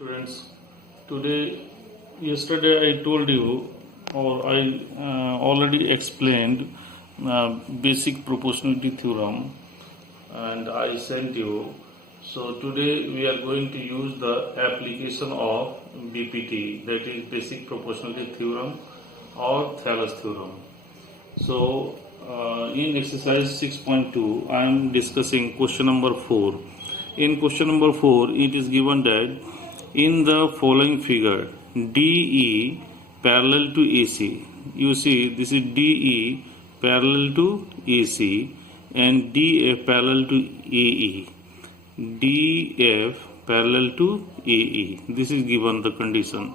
Students, yesterday I told you, or I already explained basic proportionality theorem, and I sent you. So today we are going to use the application of BPT, that is basic proportionality theorem or Thales theorem. So in exercise 6.2, I am discussing question number 4. In question number 4, it is given that in the following figure, DE parallel to AC. You see, this is DE parallel to AC and DF parallel to AE. DF parallel to AE. This is given the condition.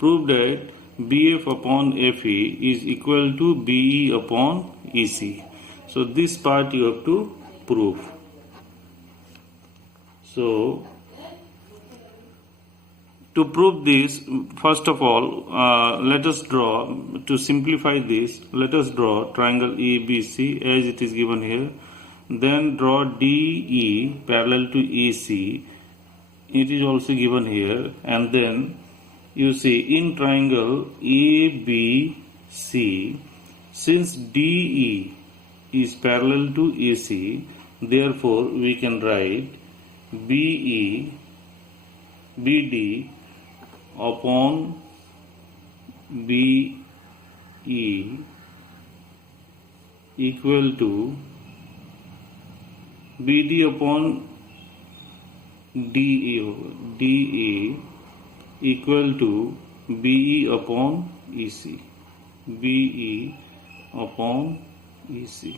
Prove that BF upon FE is equal to BE upon EC. So this part you have to prove. So to prove this, first of all, let us draw, to simplify this, let us draw triangle ABC as it is given here. Then draw DE parallel to AC. It is also given here. And then you see in triangle ABC, since DE is parallel to AC, therefore we can write BD upon BE equal to BD upon DE equal to BE upon EC. BE upon EC.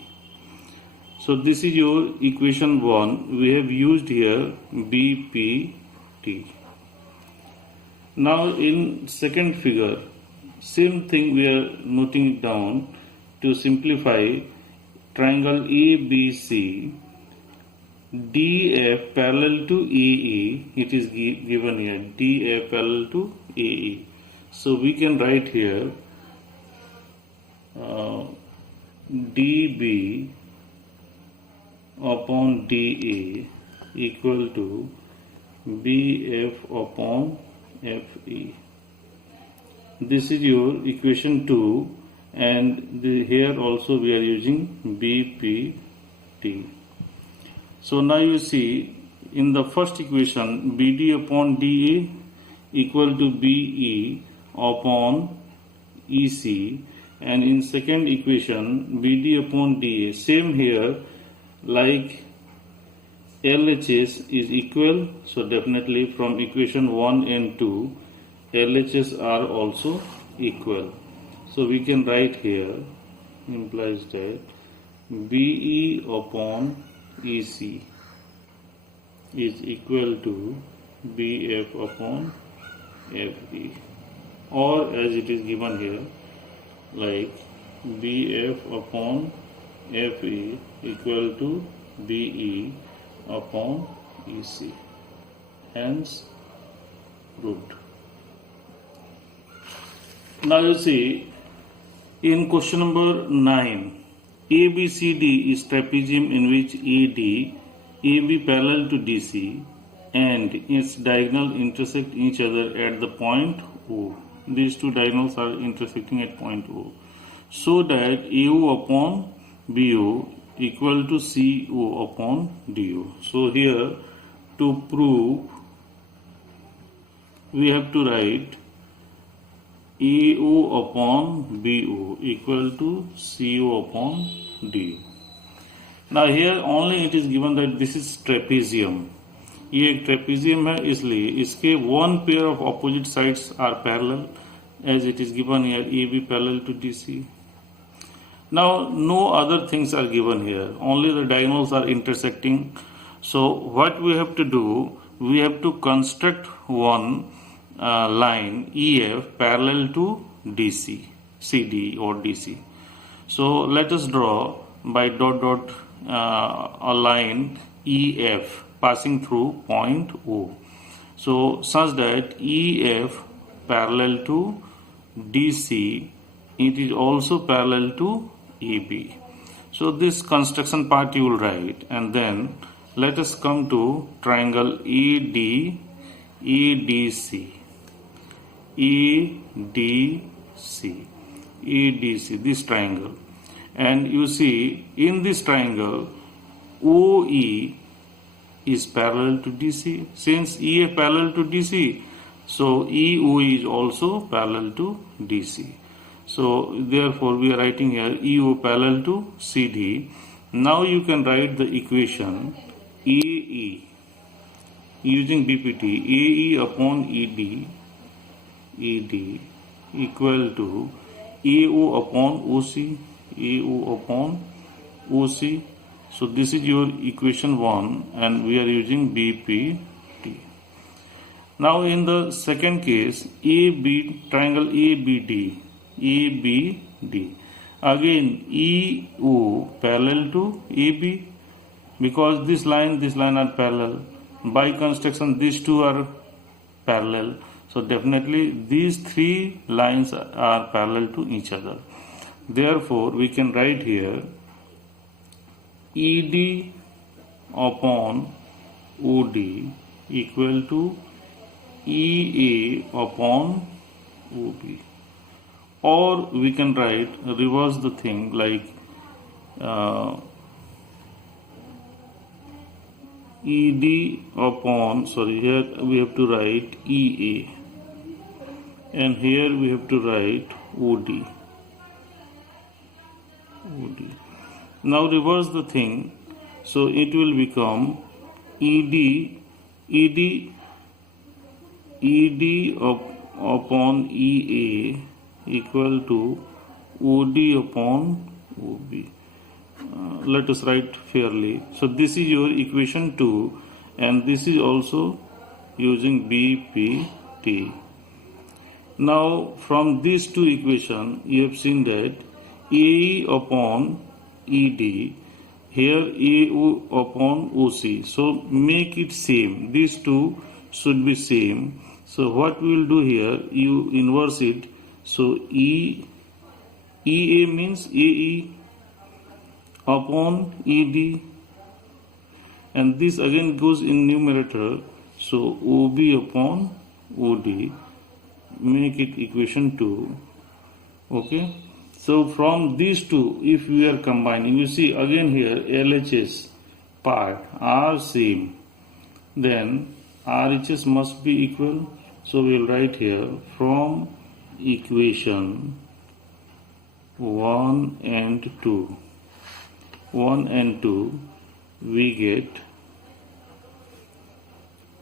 So this is your equation 1. We have used here BPT. Now in second figure, same thing we are noting it down to simplify. Triangle ABC, DF parallel to AE, it is given here, DF parallel to AE. So we can write here DB upon DA equal to BF upon FE. This is your equation 2, and here also we are using BPT. So now you see in the first equation BD upon DA equal to BE upon EC, and in second equation BD upon DA, same here, like LHS is equal, so definitely from equation 1 and 2 LHS are also equal. So we can write here, implies that BE upon EC is equal to BF upon FE, or as it is given here, like BF upon FE equal to BE upon EC, hence proved. Now you see in question number 9, ABCD is trapezium in which AB parallel to DC and its diagonal intersect each other at the point O. These two diagonals are intersecting at point O, so that AO upon BO equal to CO upon DO. So here to prove, we have to write AO upon BO equal to CO upon DO. Now here only it is given that this is trapezium. ये एक trapezium है, इसलिए इसके one pair of opposite sides are parallel, as it is given here AB parallel to DC. Now no other things are given here, only the diagonals are intersecting. So what we have to do, we have to construct one line EF parallel to DC, CD or DC. So let us draw by dot dot a line EF passing through point O. So such that EF parallel to DC, it is also parallel to AB. So this construction part you will write, and then let us come to triangle AD ADC, ADC, ADC, this triangle. And you see, in this triangle, OE is parallel to DC. Since EA parallel to DC, so EO is also parallel to DC. So therefore we are writing here EO parallel to CD. Now you can write the equation AE using BPT, AE upon ED equal to AO upon OC, AO upon OC. So this is your equation 1 and we are using BPT. Now in the second case, triangle ABD, again EO parallel to AB, because this line are parallel. By construction these two are parallel. So definitely these three lines are parallel to each other. Therefore we can write here ED upon OD equal to EA upon OB. Or we can write, reverse the thing, like ED upon, here we have to write EA and here we have to write OD. Now reverse the thing, so it will become ED upon EA equal to OD upon OB. Let us write fairly. So this is your equation 2 and this is also using BPT. Now from these two equations you have seen that AE upon ED, here AO upon OC. So make it same. These two should be same. So what we will do here, you inverse it. So EA means AE upon ED, and this again goes in numerator. So OB upon OD, make it equation 2. Okay. So from these two, if we are combining, you see again here LHS part are same, then RHS must be equal. So we will write here from equation 1 and 2 we get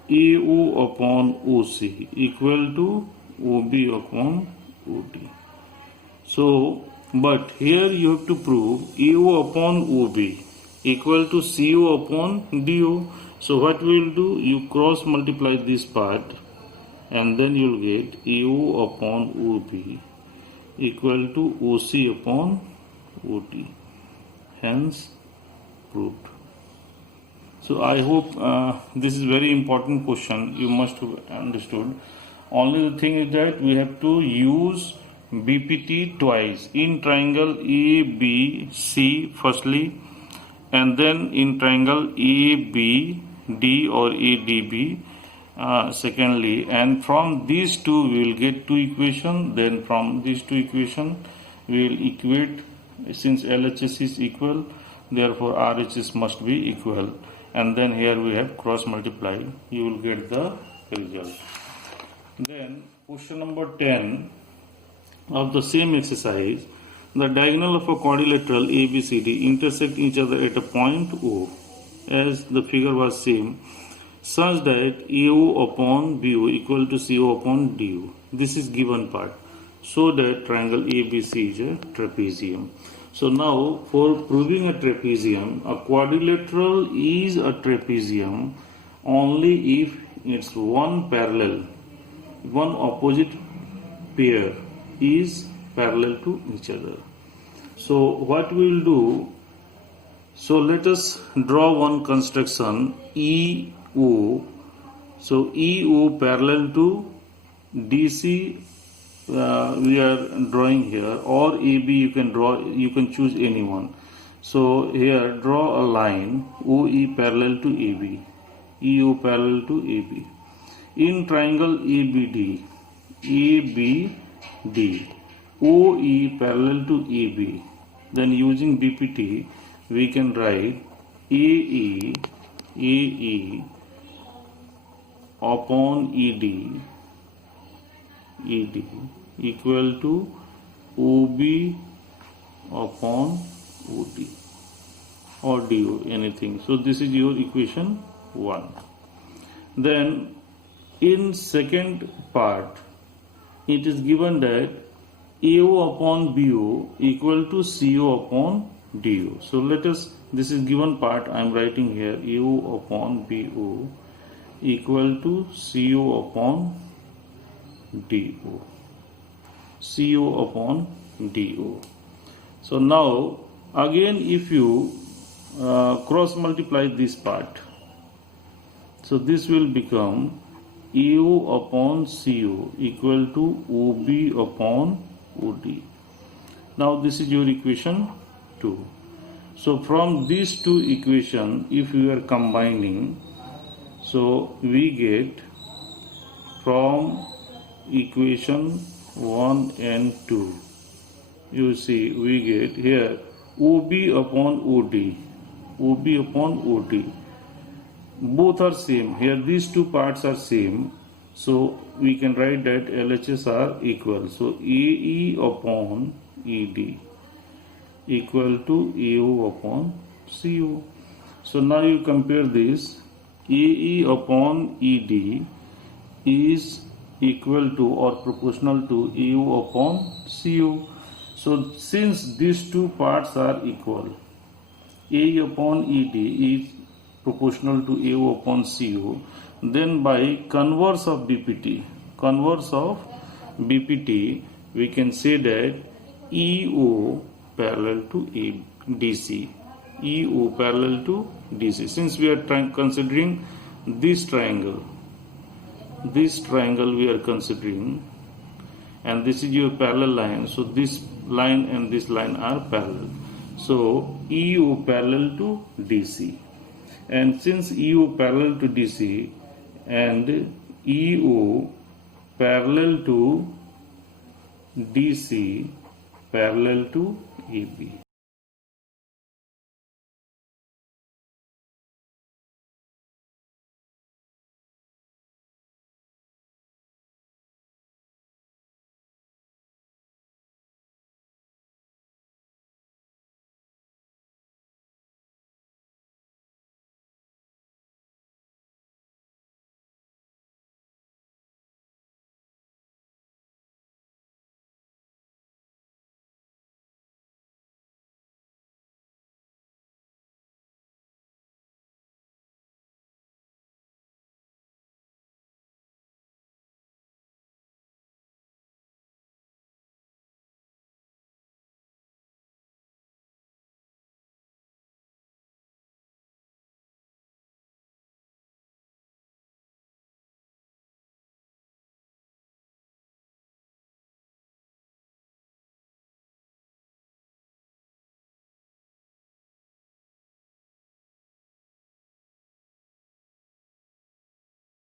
AO upon OC equal to OB upon OD. So but here you have to prove AO upon OB equal to CO upon DO. So what we will do, you cross multiply this part and then you will get AO upon OB equal to OC upon OD. Hence proved. So I hope this is very important question, you must have understood. Only the thing is that we have to use BPT twice, in triangle ABC firstly and then in triangle ABD or ADB secondly, and from these two we will get two equations. Then from these two equations we will equate, since LHS is equal therefore RHS must be equal, and then here we have cross multiply, you will get the result. Then question number 10 of the same exercise, the diagonal of a quadrilateral ABCD intersect each other at a point O, as the figure was same, such that AO upon BO equal to CO upon DO. This is given part. So that triangle ABC is a trapezium. So now for proving a trapezium, a quadrilateral is a trapezium only if its one opposite pair is parallel to each other. So what we will do, so let us draw one construction EO. So EO parallel to DC we are drawing here, or AB you can draw, you can choose any one. So here draw a line OE parallel to AB, EO parallel to AB. In triangle ABD, OE parallel to AB, then using BPT we can write AE upon ED equal to OB upon OD or DO, anything. So this is your equation 1. Then in second part it is given that AO upon BO equal to CO upon DO. So let us, this is given part, I am writing here AO upon BO equal to CO upon DO. CO upon DO. So now again if you cross multiply this part, so this will become AO upon CO equal to OB upon OD. Now this is your equation 2. So from these two equations, if we are combining, so we get from equation 1 and 2, you see we get here OB upon OD, both are same. Here these two parts are same, so we can write that LHS are equal. So AE upon ED equal to AO upon CO. So now you compare this, AE upon ED is equal to or proportional to AO upon CO. So since these two parts are equal, AE upon ED is proportional to AO upon CO, then by converse of BPT, we can say that EO parallel to DC. EO parallel to DC. Since we are considering this triangle we are considering, and this is your parallel line, so this line and this line are parallel. So EO parallel to DC. And since EO parallel to DC and EO parallel to DC parallel to AB.